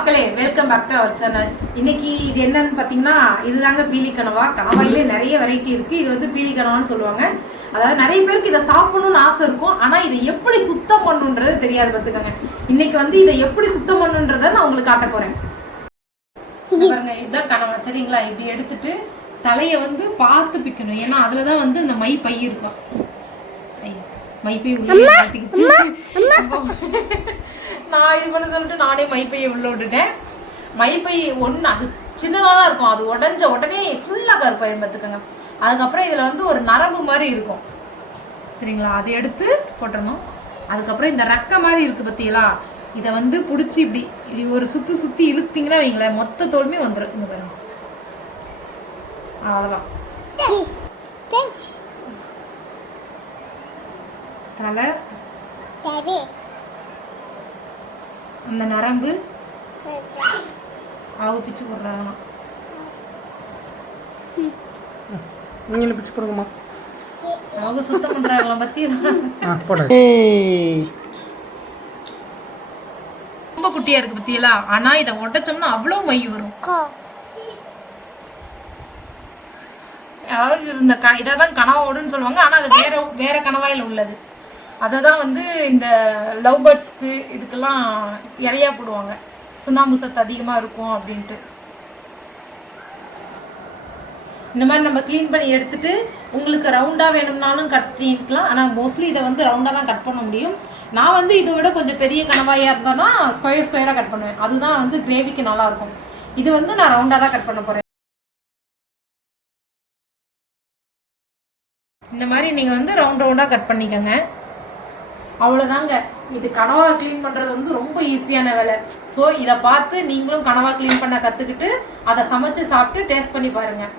மக்களே, welcome back to our channel. இன்னைக்கு இது என்னன்னு பார்த்தீங்கன்னா, இதுதாங்க பீலி கனவா. கனவாயிலே நிறைய வெரைட்டி இருக்கு. இது வந்து பீலி கனவான்னு சொல்லுவாங்க. அதாவது நிறைய பேருக்கு இதை சாப்பிடணும்னு ஆசை இருக்கும், ஆனால் இதை எப்படி சுத்தம் பண்ணுன்றது தெரியாது. பார்த்துக்கோங்க, இன்னைக்கு வந்து இதை எப்படி சுத்தம் பண்ணுன்றதை நான் உங்களுக்கு காட்ட போறேன். பாருங்க, இதுதான் கனவா. சரிங்களா? இப்படி எடுத்துட்டு தலையை வந்து பார்த்து பிக்கணும், ஏன்னா அதுல தான் வந்து இந்த மை பை இருக்கும். மைப்பை உள்ள மாட்டிக்கிச்சு. நான் இது பண்ண சொல்லிட்டு நானே மைப்பையை உள்ள விட்டுட்டேன். மைப்பை ஒன்று அது சின்னதாக தான் இருக்கும், அது உடஞ்ச உடனே ஃபுல்லாக கருப்பாயிரும். பார்த்துக்கோங்க. அதுக்கப்புறம் இதில் வந்து ஒரு நரம்பு மாதிரி இருக்கும். சரிங்களா? அதை எடுத்து போட்டணும். அதுக்கப்புறம் இந்த ரெக்கை மாதிரி இருக்குது பார்த்தீங்களா, இதை வந்து பிடிச்சி இப்படி ஒரு சுற்றி இழுத்தீங்கன்னா வைங்களேன், மொத்த தோல்மே வந்துடும். இந்த பாருங்க, அவ்வளோதான். தலை, அந்த நரம்பு அவங்க பிச்சு போடுறாங்கண்ணா. நீங்களும் பிச்சு போடுங்கம்மா. அவங்க சுத்தம் பண்றாங்களாம் பத்தி. ரொம்ப குட்டியா இருக்கு பத்தியலா, ஆனா இதை உடைச்சோம்னா அவ்வளவு மை வரும். அதாவது இந்த இதான் கனவாடுன்னு சொல்லுவாங்க, ஆனா அது வேற கனவாயில் உள்ளது. அதை தான் வந்து இந்த லவ் பேர்ட்ஸ்க்கு இதுக்கெல்லாம் இறையா போடுவாங்க, சுண்ணாம்பு சத்து அதிகமாக இருக்கும் அப்படின்ட்டு. இந்த மாதிரி நம்ம க்ளீன் பண்ணி எடுத்துட்டு உங்களுக்கு ரவுண்டாக வேணும்னாலும் கட் பண்ணிக்கலாம், ஆனால் மோஸ்ட்லி இதை வந்து ரவுண்டாக தான் கட் பண்ண முடியும். நான் வந்து இதை விட கொஞ்சம் பெரிய கனவாயாக இருந்தேன்னா ஸ்கொயராக கட் பண்ணுவேன், அதுதான் வந்து கிரேவிக்கு நல்லாயிருக்கும். இது வந்து நான் ரவுண்டாக தான் கட் பண்ண போகிறேன். இந்த மாதிரி நீங்கள் வந்து ரவுண்டாக கட் பண்ணிக்கோங்க. அவ்வளோதாங்க. இது கனவா க்ளீன் பண்ணுறது வந்து ரொம்ப ஈஸியான வேலை. ஸோ இதை பார்த்து நீங்களும் கனவா க்ளீன் பண்ண கற்றுக்கிட்டு அதை சமைச்சு சாப்பிட்டு டேஸ்ட் பண்ணி பாருங்கள்.